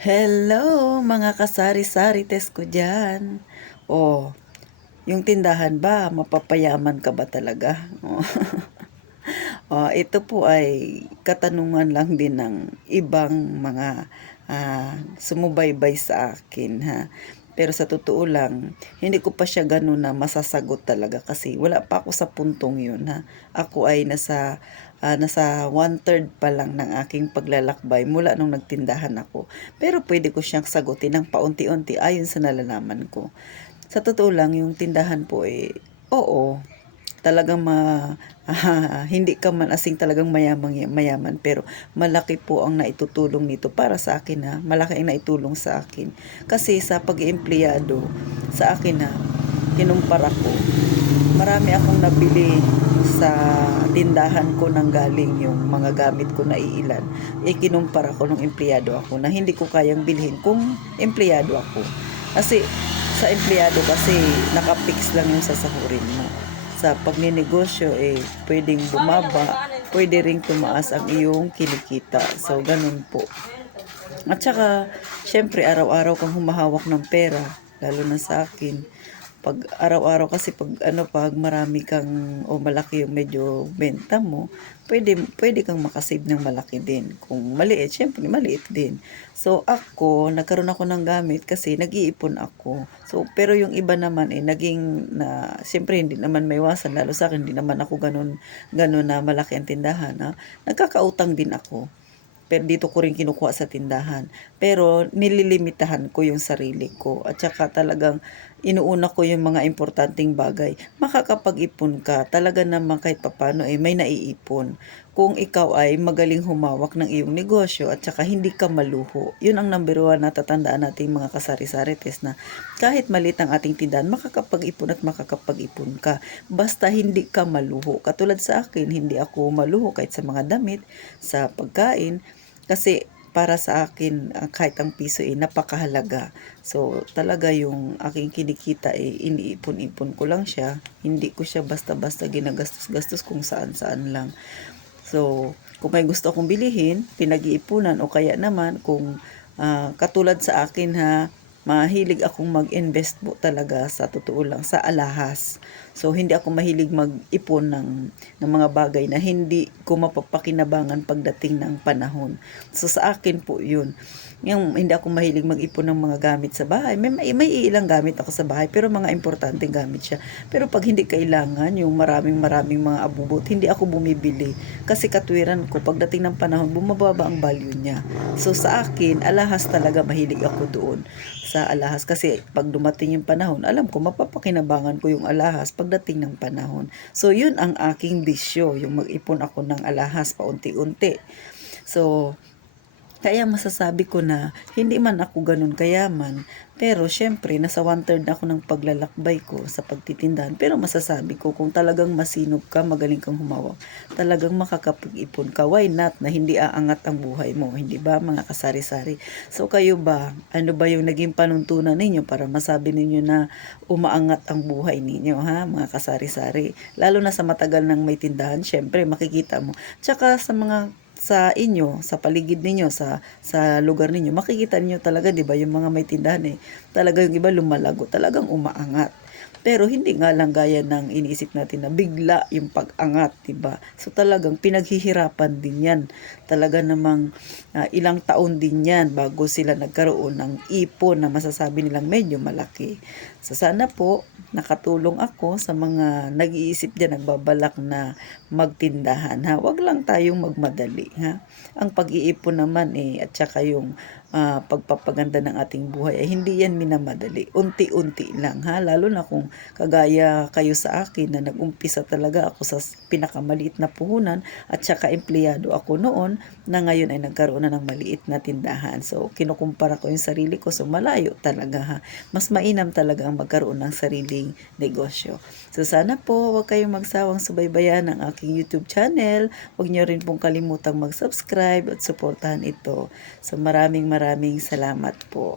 Hello mga kasari-sari test ko dyan. Oh, yung tindahan ba, mapapayaman ka ba talaga? Ito po ay katanungan lang din ng ibang mga sumubaybay sa akin ha. Pero sa totoo lang, hindi ko pa siya ganun na masasagot talaga kasi wala pa ako sa puntong yun ha. Ako ay nasa 1/3 pa lang ng aking paglalakbay mula nung nagtindahan ako. Pero pwede ko siyang sagutin ng paunti-unti ayon sa nalalaman ko. Sa totoo lang, yung tindahan po oo, talagang hindi ka man asing talagang mayaman pero malaki po ang naitutulong nito para sa akin na malaki ang naitulong sa akin kasi sa pag-iempleyado sa akin na kinumpara ko, marami akong nabili sa tindahan ko nang galing yung mga gamit ko na iilan, kinumpara ko nung empleyado ako na hindi ko kayang bilhin kung empleyado ako kasi sa empleyado kasi nakapix lang yung sasahurin mo. Sa pagninegosyo pwedeng bumaba, pwede ring tumaas ang iyong kinikita. So ganun po. At saka syempre araw-araw kang humahawak ng pera, lalo na sa akin. Pag araw-araw kasi pag marami kang o malaki yung medyo benta mo, pwede kang makasave ng malaki din. Kung maliit, syempre maliit din. So ako, nagkaroon ako ng gamit kasi nag-iipon ako. So pero yung iba naman naging na syempre hindi naman maiwasan, lalo sa akin hindi naman ako ganun na malaki ang tindahan, ha. Nagkakautang din ako. Pero dito ko rin kinukuha sa tindahan. Pero nililimitahan ko yung sarili ko. At saka talagang inuuna ko yung mga importanteng bagay. Makakapag-ipon ka. Talaga naman kahit papano may naiipon. Kung ikaw ay magaling humawak ng iyong negosyo at saka hindi ka maluho. Yun ang number 1 na tatandaan nating mga kasari-sari test na kahit maliit ang ating tindahan, makakapag-ipon at makakapag-ipon ka. Basta hindi ka maluho. Katulad sa akin, hindi ako maluho kahit sa mga damit, sa pagkain, kasi para sa akin, kahit ang piso napakahalaga. So, talaga yung aking kinikita iniipon-ipon ko lang siya. Hindi ko siya basta-basta ginagastos-gastos kung saan-saan lang. So, kung may gusto akong bilihin, pinag-iipunan o kaya naman kung katulad sa akin ha, mahilig akong mag-invest po talaga sa totoo lang sa alahas. So hindi ako mahilig mag-ipon ng mga bagay na hindi ko mapapakinabangan pagdating ng panahon. So sa akin po 'yun. Yung hindi ako mahilig mag-ipon ng mga gamit sa bahay. May ilang gamit ako sa bahay pero mga importanteng gamit siya. Pero pag hindi kailangan, yung maraming mga abubot, hindi ako bumibili. Kasi katwiran ko, pagdating ng panahon, bumababa ang value niya. So sa akin, alahas talaga mahilig ako doon sa alahas. Kasi pag dumating yung panahon, alam ko, mapapakinabangan ko yung alahas pagdating ng panahon. So yun ang aking bisyo, yung mag-ipon ako ng alahas paunti-unti. So, kaya masasabi ko na hindi man ako ganun kayaman, pero syempre nasa 1/3 ako ng paglalakbay ko sa pagtitindahan. Pero masasabi ko kung talagang masinop ka, magaling kang humawak, talagang makakapag-ipon ka. Why not na hindi aangat ang buhay mo, hindi ba mga kasari-sari? So kayo ba, ano ba yung naging panuntunan ninyo para masabi ninyo na umaangat ang buhay ninyo ha, mga kasari-sari? Lalo na sa matagal ng may tindahan, syempre makikita mo. Tsaka sa inyo, sa paligid ninyo, sa lugar ninyo, makikita niyo talaga 'di ba, yung mga may tindahan talaga yung iba lumalago, talagang umaangat. Pero hindi nga lang gaya ng iniisip natin na bigla yung pag-angat, 'di ba? So talagang pinaghihirapan din 'yan. Talaga namang ilang taon din 'yan bago sila nagkaroon ng ipon na masasabi nilang medyo malaki. So sana po nakatulong ako sa mga nag-iisip diyan, nagbabalak na magtindahan ha. Huwag lang tayong magmadali ha. Ang pag-iipon naman at saka yung pagpapaganda ng ating buhay ay hindi yan minamadali. Unti-unti lang ha. Lalo na kung kagaya kayo sa akin na nag-umpisa talaga ako sa pinakamaliit na puhunan at saka empleyado ako noon na ngayon ay nagkaroon na ng maliit na tindahan. So kinukumpara ko yung sarili ko, so malayo talaga ha. Mas mainam talaga ang magkaroon ng sariling negosyo. So sana po huwag kayong magsawang subaybayan ang aking YouTube channel. Huwag nyo rin pong kalimutang mag-subscribe at suportahan ito. So maraming salamat po.